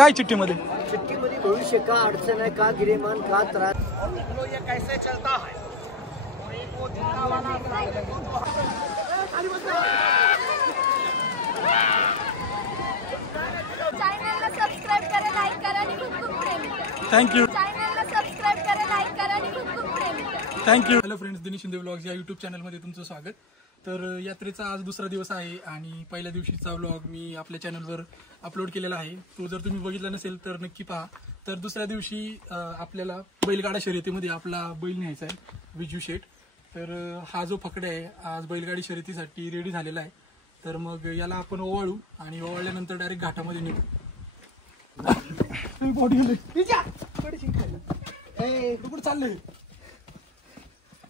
काय चिठ्ठीमध्ये? चिठ्ठीमध्ये भविष्य का अडचण आहे, का गिरेमान, का त्रास, ये कैसे चलता है। चॅनलला सबस्क्राइब करा, लाईक करा आणि खूप खूप प्रेम. थँक्यू. चॅनलला सबस्क्राइब करा, लाईक करा आणि खूप खूप प्रेम. Thank you. Hello friends, Dinesh Shinde vlogs या यूट्यूब चॅनलमध्ये तुमचं स्वागत. तर यात्रेचा आज दुसरा दिवस आहे आणि पहिल्या दिवशीचा व्लॉग मी आपल्या चॅनलवर अपलोड केलेला आहे. तो जर तुम्ही बघितला नसेल तर नक्की पहा. तर दुसऱ्या दिवशी आपल्याला बैलगाडा शर्यतीमध्ये आपला बैल न्यायचा आहे, विजू शेठ. तर हा जो फकडे आहे आज बैलगाडी शर्यतीसाठी रेडी झालेला आहे. तर मग याला आपण ओवाळू आणि ओवाळल्यानंतर डायरेक्ट घाटामध्ये निघू. कुठे चाललंय?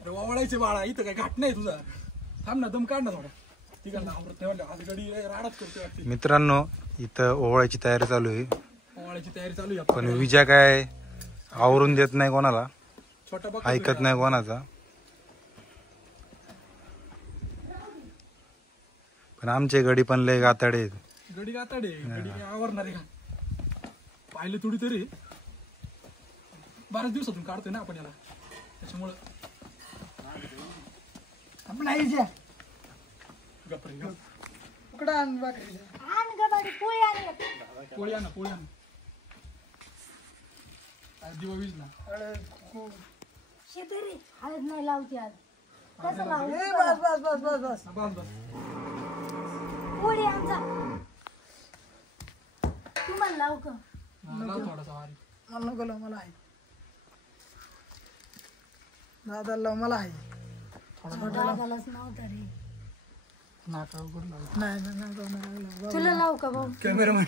अरे ओवाळायचे बाळा, इथं काय घाट नाही तुझा. थांब ना, दम काढ ना थोडा. ठीक आहे ना, आवडत नाही आज गाडी राडाच करते. मित्रांनो, इथं ओवाळायची तयारी चालू आहे. ओवाळायची तयारी चालू आहे. पण विजा काय आवरून देत नाही कोणाला, छोटा बघ, ऐकत नाही कोणाचा. पण आमचे गडी पण लय गाताडे आहेत. गडी गाताडे, गडी आवरणार आहे का? पाहिलं थोडी तरी बऱ्याच दिवसातून काढतोय ना आपण याला, त्याच्यामुळं आपण आईच्या गप्परी उकडा आण बघ. आण ग बाई, पोळी आण. पोळी आण, पोळी आण. आज दिवा विजला. शेतरी हळद नाही लावते आज. कसं लावू? बस बस बस बस बस बस बस. पोळी आमचा तुम्हाला लावू का? लाव थोडासा वारी. मला नको लाव, मला आहे. दादा लाव, मला आहे. दादालाच नव्हतं रे. नाका उघड लाव. नाही नाही नको, मला लाव. तुला लावू का भाऊ? कॅमेरामॅन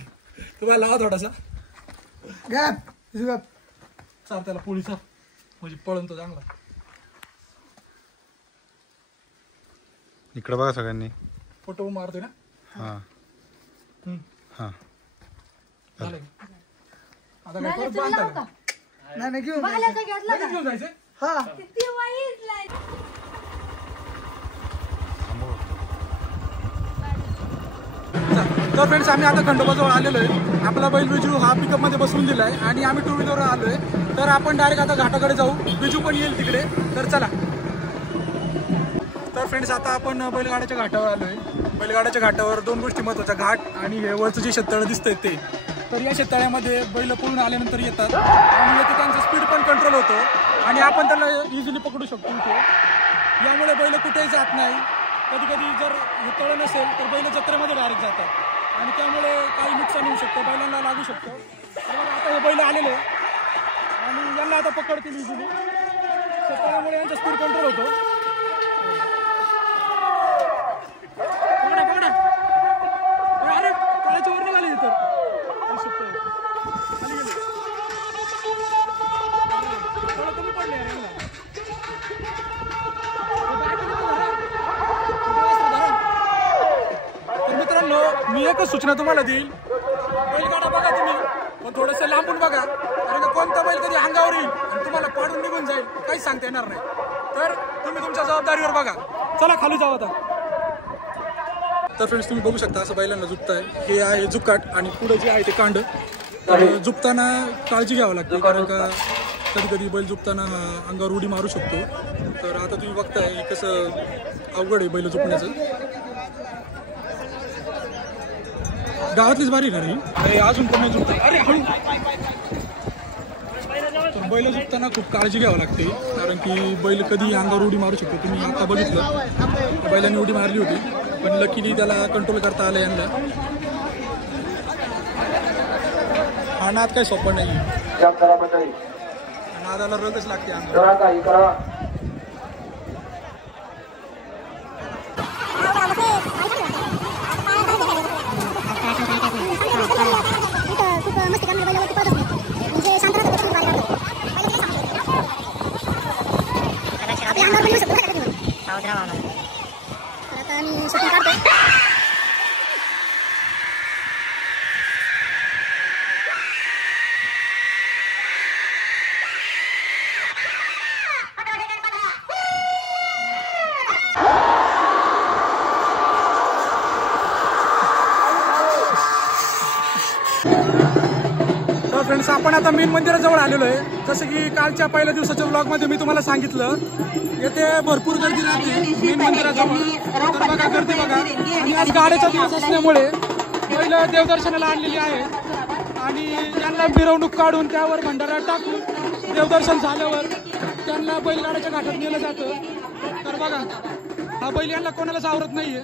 तुम्हाला लावा थोडासा. गप गप. चाल त्याला पोळीचा, म्हणजे पळून तो चांगला. इकडे बघा सगळ्यांनी. फोटो मारतोय ना. हा हा. झालं का? आता काय मला परत तुला बांधता लावू का? का? नाही नाही घेऊन बाल्याचा घेतला लगेच का? घेऊन जायचं. हा. किती वाईट लाईट. तर फ्रेंड्स, आम्ही आता खंडोबाजवळ आलेलो आहे. आपला बैल विजू हा पिकअप मध्ये बसवून दिलाय आणि आम्ही टू व्हीलरवर आलोय. तर आपण डायरेक्ट आता घाटाकडे जाऊ. विजू पण येईल तिकडे. तर चला. तर फ्रेंड्स, आता आपण बैलगाड्याच्या घाटावर आलोय. बैलगाड्याच्या घाटावर दोन गोष्टी महत्त्वाच्या, घाट आणि हे वरचं जे शेततळं दिसतंय ते. तर या शेततळ्यामध्ये बैल पळून आल्यानंतर येतात आणि येथे त्यांचा स्पीड पण कंट्रोल होतो आणि आपण त्यांना इझिली पकडू शकतो इथे. यामुळे बैल कुठेही जात नाही. कधी कधी जर हे तळं नसेल तर बैल जत्रेमध्ये डायरेक्ट जातात आणि त्यामुळे काही नुकसान होऊ शकतं, बैलांना लागू शकतं. तर आता हे बैल आलेले आणि यांना आता पकडतील इझिली. शेततळ्यामुळे यांचा स्पीड कंट्रोल होतो. पकडा पकडा. अरे काळाच्या वर निघाले तर खाली गेले. थोडं कमी पडले यांना. तर मित्रांनो, मी एकच सूचना तुम्हाला देईल, बैलगाडा बघा तुम्ही, पण थोडंसं लांबून बघा. कारण का कोणता बैल कधी अंगावर येईल आणि तुम्हाला पाडून निघून जाईल काहीच सांगता येणार नाही. तर तुम्ही तुमच्या जबाबदारीवर बघा. चला खाली जाऊ आता. तर फ्रेंड्स, तुम्ही बघू शकता असं बैलांना झुकताय. हे आहे झुकाट आणि पुढे जे आहे ते कांड. झुकताना काळजी घ्यावी लागते, कारण का कधी कधी बैल झुकताना अंगावर उडी मारू शकतो. तर आता तुम्ही बघताय कसं अवघड आहे बैल झुकण्याचं. गावातलीच बारी ना रे, अजून पण नाही झुकता. अरे हळू. तर बैल झुकताना खूप काळजी घ्यावी लागते, कारण की बैल कधी अंगावर उडी मारू शकतो. तुम्ही आता बघितलं बैलांनी उडी मारली होती, पण लकीली त्याला कंट्रोल करता आलं यांना. हा नाद काही सोपं नाही. नादाला रगच लागते अंगावर. फ्रेंड्स, आपण आता मेन मंदिराजवळ आलेलो आहे. जसं की कालच्या पहिल्या दिवसाच्या ब्लॉगमध्ये मी तुम्हाला सांगितलं, येथे भरपूर गर्दी राहते मेन मंदिराजवळ. तर बघा गर्दी बघा. आणि आज गाड्याचा दिवस असल्यामुळे बैल देवदर्शनाला आणलेली आहे आणि यांना मिरवणूक काढून त्यावर भंडारा टाकून देवदर्शन झाल्यावर त्यांना बैलगाड्याच्या घाटात नेलं जातं. तर बघा हा बैल यांना कोणालाच आवरत नाहीये,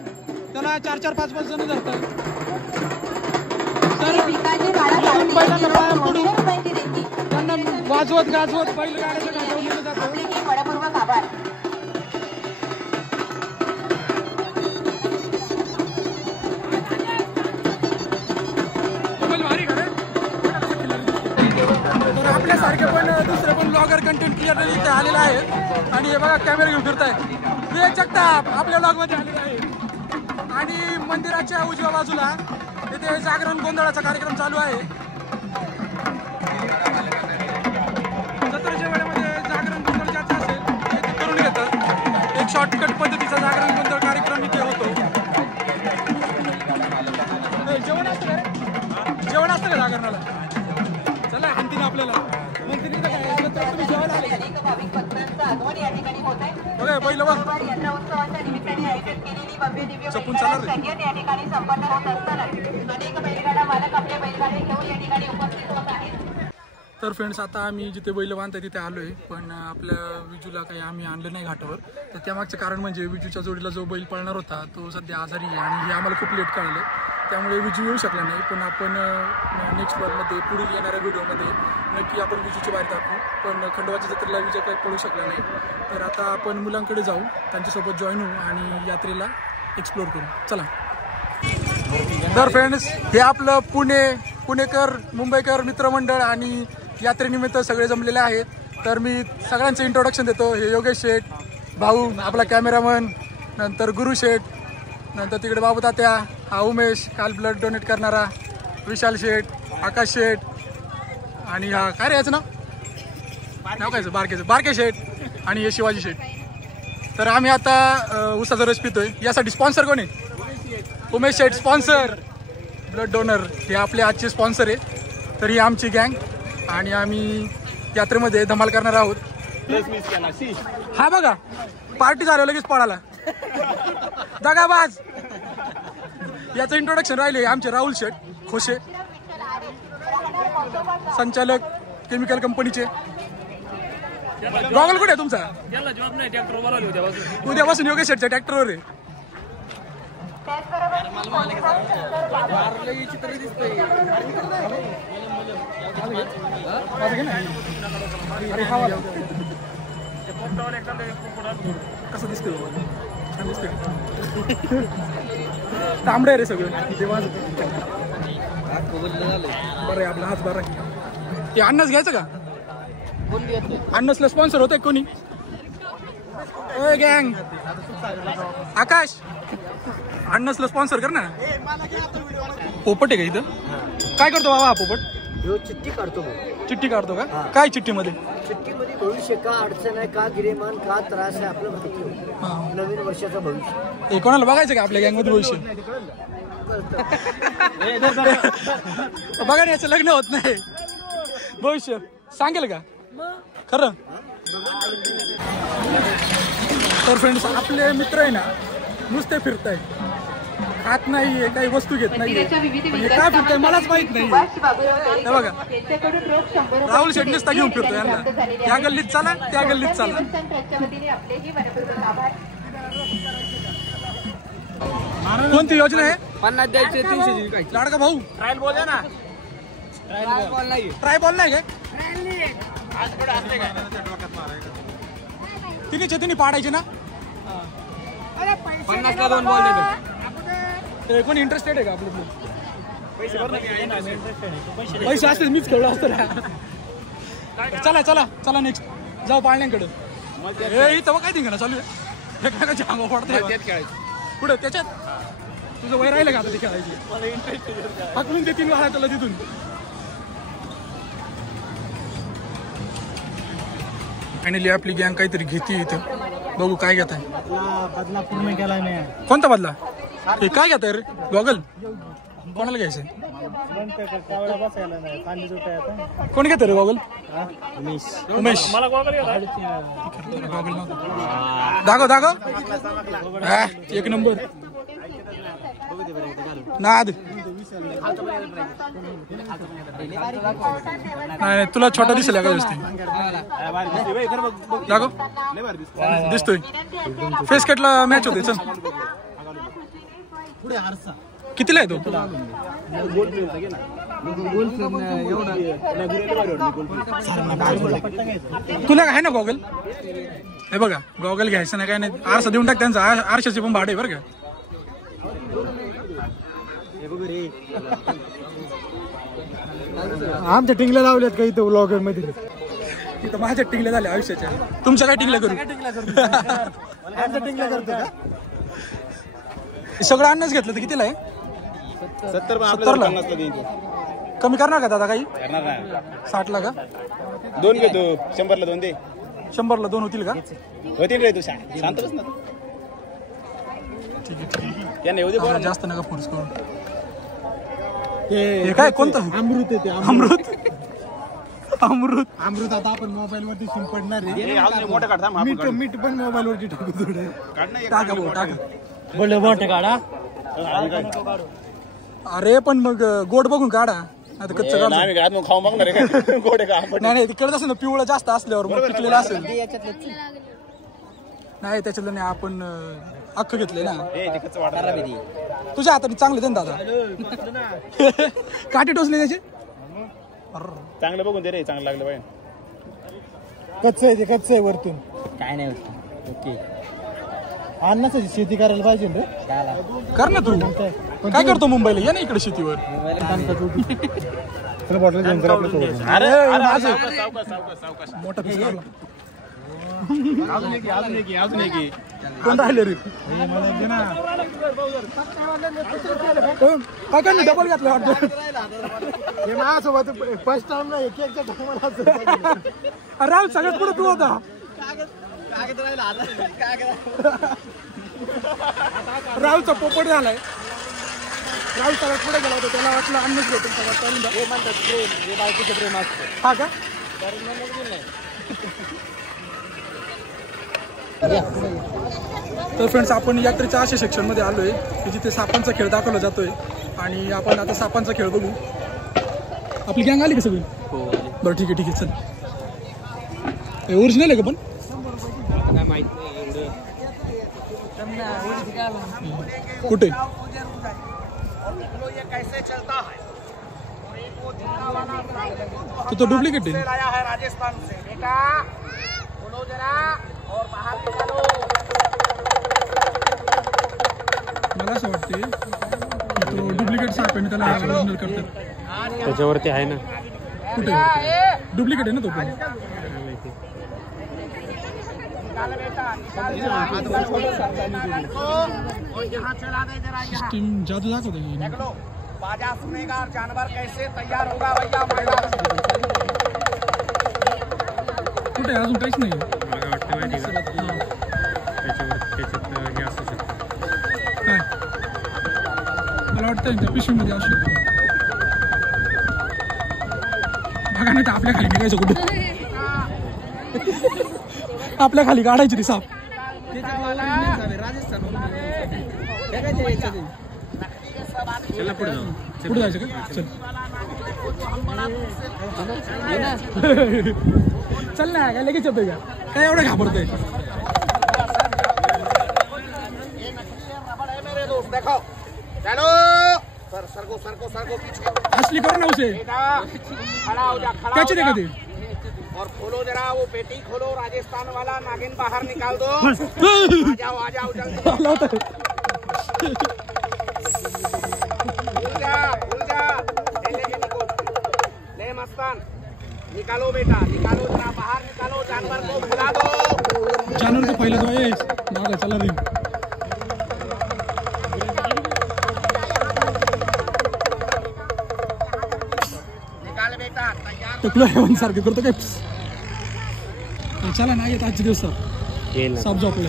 त्याला 4-4-5-5 जण धरतात. तर बैलांना पाया पडून त्यांना वाजवत गाजवत बैलगाड्याच्या घाटावर नेलं जातं. तर आपल्यासारखे पण दुसरे पण ब्लॉगर कंटेंट क्रिएटर इथे आलेले आहेत आणि हे बघा कॅमेरा घेऊन फिरताय. विवेक जगताप आपल्या ब्लॉगमध्ये आलेला आहे. आणि मंदिराच्या उजव्या बाजूला इथे जागरण गोंधळाचा कार्यक्रम चालू आहे. जत्रेच्या वेळेमध्ये जागरण गोंधळ ज्याचा असेल ते करून घेतात. एक शॉर्टकट पद्धतीचा जागरण गोंधळ कार्यक्रम इथे होतो. जेवण असतं का? जेवण असतं का जागरणाला? चला आणखीन आपल्याला तुम्ही जेवायला आले बघा पहिलं बघ चपून चालणार रे. तर फ्रेंड्स, आता आम्ही जिथे बैल बांधताय तिथे आलोय, पण आपल्या विजूला काही आम्ही आणलं नाही घाटावर. तर त्यामागचं कारण म्हणजे विजूच्या जोडीला जो बैल पळणार होता तो सध्या आजारी आहे आणि हे आम्हाला खूप लेट कळलं. त्यामुळे विजू येऊ शकला नाही. पण आपण नेक्स्ट ब्लॉगमध्ये पुढील येणाऱ्या व्हिडिओमध्ये नक्की आपण विजूची बाहेर टाकू. पण खंडोबाच्या जत्रेला विजय काही पळू शकला नाही. तर आता आपण मुलांकडे जाऊ, त्यांच्यासोबत जॉईन होऊ आणि यात्रेला एक्सप्लोर करू. चला. तर फ्रेंड्स, हे आपलं पुणेकर मुंबईकर मित्रमंडळ आणि यात्रेनिमित्त सगळे जमलेले आहेत. तर मी सगळ्यांचं इंट्रोडक्शन देतो. हे योगेश शेठ भाऊ, आपला कॅमेरामन, नंतर गुरु शेठ, नंतर तिकडे बाबू तात्या, हा उमेश काल ब्लड डोनेट करणारा, विशाल शेठ, आकाश शेठ आणि हा काय रे याचं नाव कायचं बारके शेठ आणि हे शिवाजी शेठ. तर आम्ही आता उसाचा रस पितोय. यासाठी स्पॉन्सर कोण आहे? उमेश शेठ स्पॉन्सर, ब्लड डोनर, हे आपले आजचे स्पॉन्सर आहे. तर ही आमची गँग आणि आम्ही यात्रेमध्ये धमाल करणार आहोत. हा बघा पार्टी झालं लगेच पळाला दगाबाज. याचं इंट्रोडक्शन राहिले आमचे राहुल शेठ खोशे, संचालक केमिकल कंपनीचे. गॉगल कुठे आहे तुमचा? उद्यापासून योगेश शेठच्या ट्रॅक्टरवर आहे. कसं दिसतोय? छान दिसतोय. तांबडे रे सगळं. बरं आहे आपला हाच बरं आहे. ते अन्नच घ्यायचं का? अन्नसला स्पॉन्सर होतंय कोणी? गँग आकाश, अन्नसला स्पॉन्सर कर ना. पोपट आहे का इथं? काय करतो बाबा हा पोपट? चिठ्ठी काढतो. चिठ्ठी काढतो का? काय चिठ्ठीमध्ये? चिठ्ठीमध्ये भविष्य का अडचण आहे, का गिरेमान, का त्रास आहे, आपलं माहिती. नवीन वर्षाचं भविष्य. हे कोणाला बघायचं का आपल्या गँगमध्ये भविष्य? बघा ना, याचं लग्न होत नाही. भविष्य सांगेल का खरं? तर फ्रेंड्स, आपले मित्र आहे ना नुसते फिरताय, खात नाहीये, काही वस्तू घेत नाहीये. काय फिरताय मलाच माहित नाही. हे बघा राहुल शेठ नुसता घेऊन फिरतोय यांना. या गल्लीत चाला, त्या गल्लीत चाला. कोणती योजना आहे? 50 द्यायचे 300 काय? लाडका भाऊ ट्रायल बोल ना. ट्राय बॉल नाही काय? तिने पाडायचे ना. 50 ला 2 बॉल देतो. कोणी इंटरेस्टेड आहे का आपलं? पैसे असते मीच खेळलो असतो ना. चला चला चला नेक्स्ट जाऊ पाळण्यांकडे. इथं काय थिंग ना चालू आहे? एकमेकांच्या अंगावर पडतंय. पुढे त्याच्यात तुझं वय राहिलं का आता ते खेळायचे? हकलून देतील वाला त्याला तिथून. फायनली आपली गँग काहीतरी घेते इथं. बघू काय घेत आहे. बदला पूर्ण केला नाही. कोणता बदला? हे काय घेत आहे रे? गॉगल कोणाला घ्यायचंय? कोण घेतो रे गॉगल? उमेश. दाखव एक नंबर नाद. नाही तुला छोटा दिसेल का दिसते? दाखव दिसतोय. फेस कटला मॅच होते. चल कितीला आहे तो? तुला आहे ना गॉगल? हे बघा गॉगल घ्यायचं नाही काय नाही. आरसा देऊन टाक त्यांचा. आरशाचे पण भाडे बरं का. आमच्या टिंगल्या लावल्यात का इथं व्लॉगर मध्ये? इथं माझ्या टिंगल्या झाल्या आयुष्याच्या. तुमच्या काय टिंगल्या करू? टिंगल्या करतो का? सगळं अन्नच घेतलं तर कितीला आहे? 70ला. कमी करणार का दादा काही? 60ला का? 2 घेतो. 100ला 2 दे. 100ला 2 होतील का? होतील रे. तू शांत बस ना. ठीक आहे. जास्त नका फोर्स करून. ते काय कोणतं? अमृत आहे ते. अमृत आता आपण मोबाईल वरती सिम पडणार आहे. मोठं काढ. मीठ पण मोबाईल वरती टाकू थोडं. टाका भाऊ टाका. बोल मोठे काढा. अरे पण मग गोड बघून काढा. आता कच्चं काढा. खाऊन बघणार आहे का? गोडे का? नाही तिकडे असेल ना पिवळं जास्त असल्यावर मग पिकलेलं असेल. नाही त्याच्यातलं नाही. आपण अख्खं घेतले ना. तुझ्या हाताने चांगले दे ना दादा. काटे टोचले त्याचे. चांगलं बघून दे रे. चांगलं लागलं पाहिजे. कच्चं आहे ते. कच्चं आहे वरतून. काय नाही ओके. अन्नाची शेती करायला पाहिजे रे. कर ना तू. काय करतो मुंबईला? ये ना इकडे शेतीवर. मोठा पीस काढला. कोण राहिले रे? काय काय डबल घातलं वाटतं. हे माझ्यासोबत फर्स्ट टाइम नाही. राहुल सगळ्यात पुढे तू होता. राहुलचा पोपट झालाय. राहुल सगळ्यात पुढे गेला होता. त्याला वाटलं अन्नच भेटेल सगळ्यात पहिल्यांदा. प्रेम असतं. हा का? तर फ्रेंड्स आपण यात्रेच्या अशा सेक्शन मध्ये आलोय की जिथे सापांचा खेळ दाखवला जातोय. आणि आपण आता सापांचा खेळ बघू. आपली गँग आली का सगळी? बरं ठीक आहे चल. ओरिजिनल आहे का पण? कुठे? तो डुप्लिकेट आहे. राजस्थान से बेटा बोलो जरा और बाहर निकालो. मला असं वाटते तो डुप्लिकेट साप आहे. त्याला ओरिजिनल करतात. त्याच्यावरती आहे ना. कुठे डुप्लिकेट आहे ना तो पण? सिस्टीम जादू दाखवते. बाजा सुनेगा और जानवर कैसे तैयार होगा भैया. कुठे अजून काहीच नाही. मला वाटतं त्या पिशवीमध्ये असू शकतो. बघा नाही तर आपल्या खाली निघायचं कुठे. आपल्या खाली काढायची ती साप. पुढे जायचं का? चल चल ना. काय लगेच येतोय का? काय एवढं घाबरतोय? देखो चलो सर सरको पीछे. असली करो ना उसे. खड़ा हो जा. त्याची नाही कधी. और खोलो जरा वो पेटी खोलो. राजस्थान वाला नागिन बाहर निकाल दो. आ जाओ जल्दी. भूल जा. ले मस्तान निकालो बेटा. निकालो जरा बाहर निकालो. जानवर को बुला दो. जानवर को पहले दो. मागा चला रे. निकाल बेटा. तैयार टकलो हेवन सारखं करतो काय. चला ना येत आजच्या दिवसात साप झोपले.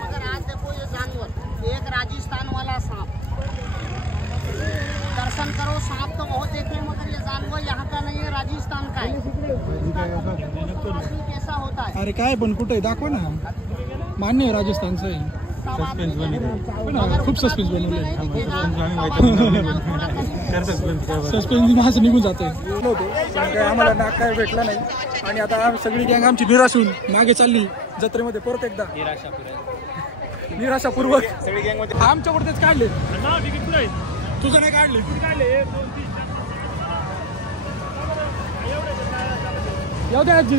मगर आज देखो ये जानवर. एक राजस्थान वाला सांप. दर्शन करो। सांप तो बहुत देखे मगर ये जानवर यहाँ का नहीं है, राजस्थान का है। कैसा होता है? अरे काय पण कुठे दाखवा ना, मान्य आहे राजस्थानचं आहे. खूप सस्पेन्स बनवलंय. सस्पेन्स माझं निघून जातोय. आम्हाला नाक काय भेटला नाही आणि आता सगळी गँग आमची निराशून मागे चालली जत्रेमध्ये परत एकदा. निराशापूर्वक सगळी गँग मध्ये आमच्या पुरतेच काढले. तुझं नाही काढले? येऊ द्या आजी,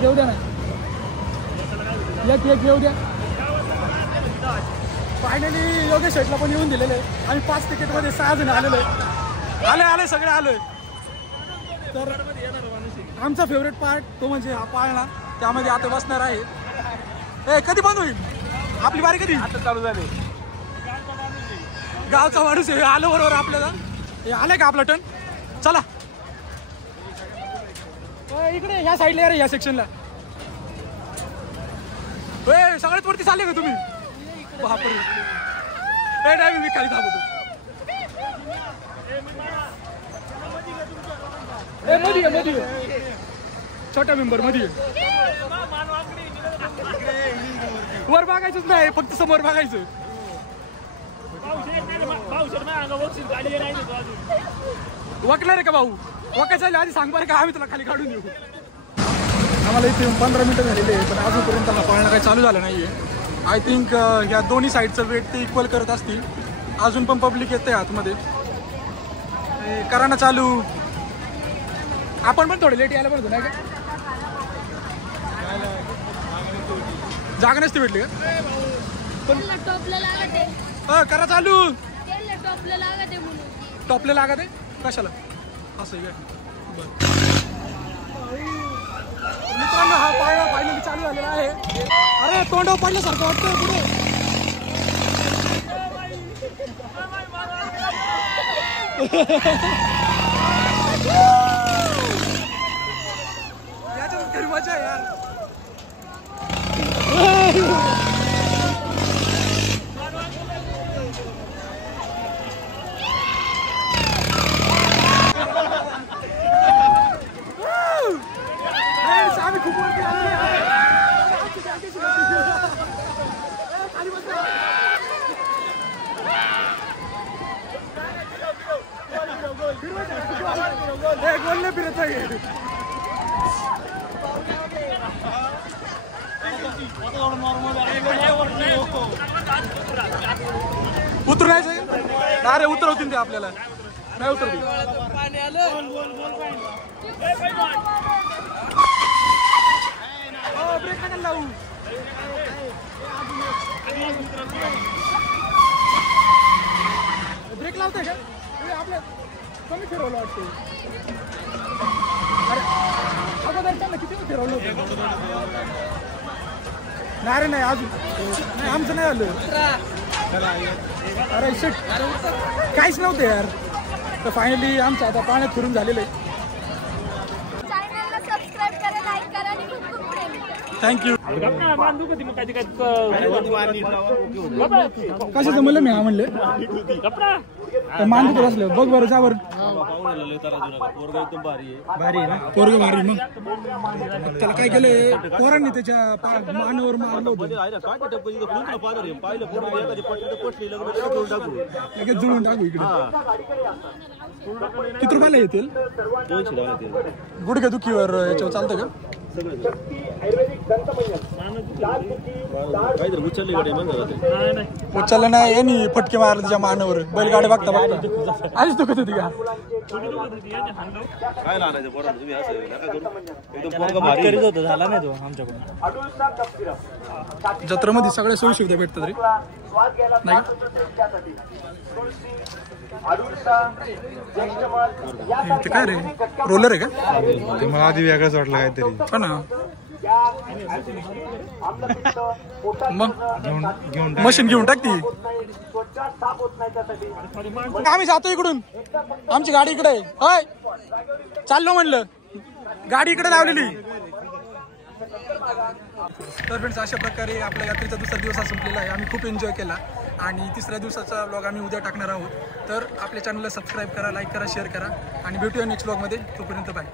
येऊ द्या ना, एक येऊ द्या. फायनली योगेश शेटला पण येऊन दिलेलं आहे आणि 5 तिकीटमध्ये 6 जण आलेलो आहे. आले सगळे आलोय. तर आमचा फेवरेट पार्ट तो म्हणजे हा पाळणा, त्यामध्ये आता बसणार आहे. ए कधी बंद होईल आपली बारी? कधी? आता चालू झाली. गावचा माणूस आहे, आलं बरोबर आपल्याला. हे आलंय का आपला टर्न? चला इकडे ह्या साईडला या रे, या सेक्शनला. सगळ्यात वरती चालले का तुम्ही? बापरे, नाही मी खाली थांबवतो. मध्ये छोटा मेंबर मध्ये वर बघायचंच नाही, फक्त समोर बघायचं. वकणार आहे का भाऊ? वकायचं आधी सांग बरं का, आम्ही तुला खाली काढून देऊ. आम्हाला इथे 15 मिनिटं झालेली आहे पण अजूनपर्यंत हा पाळणा काही चालू झाला नाहीये. आय थिंक या दोन्ही साईडचं वेट ते इक्वल करत असतील. अजून पण पब्लिक येते आतमध्ये. करा ना चालू. आपण पण थोडे लेट यायला पडतो नाही का? जागा नसते भेटली का? करा चालू. टॉपला लागत आहे कशाला? असं आहे का? मित्रांनो हा पाळणा फायनली चालू झालेला आहे. अरे तोंडावर पडल्यासारखं वाटतंय पुढे. याच्यात खरी मजा आहे यार. आम्ही खूप वरती आलो. गोलने फिरत आहे. उतरायचं अरे उतरवतील ते आपल्याला. नाही उतरतील. ब्रेक नका लावू. ब्रेक लावताय का? आपल्या कमी फिरवलं वाटतं. अरे अगोदर त्यांना किती फिरवलं होतं? नाही रे नाही अजून नाही, आमचं नाही आलं. अरे शिट काहीच नव्हतं यार. तर फायनली आमचं आता पाण्यात फिरून झालेलं आहे. चॅनलला सबस्क्राईब करा, लाईक करा आणि खूप खूप प्रेम. थँक्यू. कशाचं मला मी हा म्हणले मानतो असलं बघ बरं जावर. पोरग भारी. मग त्याला काय केलं पोरांनी त्याच्या मानावर मारलं होतं. लगेच जुळून टाकू इकडे. किती रुपयाला येतील? गुडघे दुखीवर याच्यावर चालतं का? उचललं नाही यांनी फटके मारले त्याच्या मानावर. बैलगाडी बघता बघता आधीच दुखत होती का? झाला नाही तो आमच्याकडून. जत्रेमध्ये सगळ्या सोयी सुविधा भेटतात रे नाही का? ते काय रे रोलर आहे का? ते मला आधी वेगळंच वाटलं काहीतरी. हो ना. मग घेऊन मशीन घेऊन टाकती. आम्ही जातो इकडून. आमची गाडी इकडे आहे. होय चाललो म्हणलं. गाडी इकडे लावलेली. तर फ्रेंड्स अशा प्रकारे आपल्या यात्रेचा दुसरा दिवस संपलेला आहे. आम्ही खूप एन्जॉय केला आणि तिसऱ्या दिवसाचा ब्लॉग आम्ही उद्या टाकणार आहोत. तर आपल्या चॅनलला सबस्क्राईब करा, लाईक करा, शेअर करा आणि भेटूया नेक्स्ट ब्लॉगमध्ये. तोपर्यंत बाय.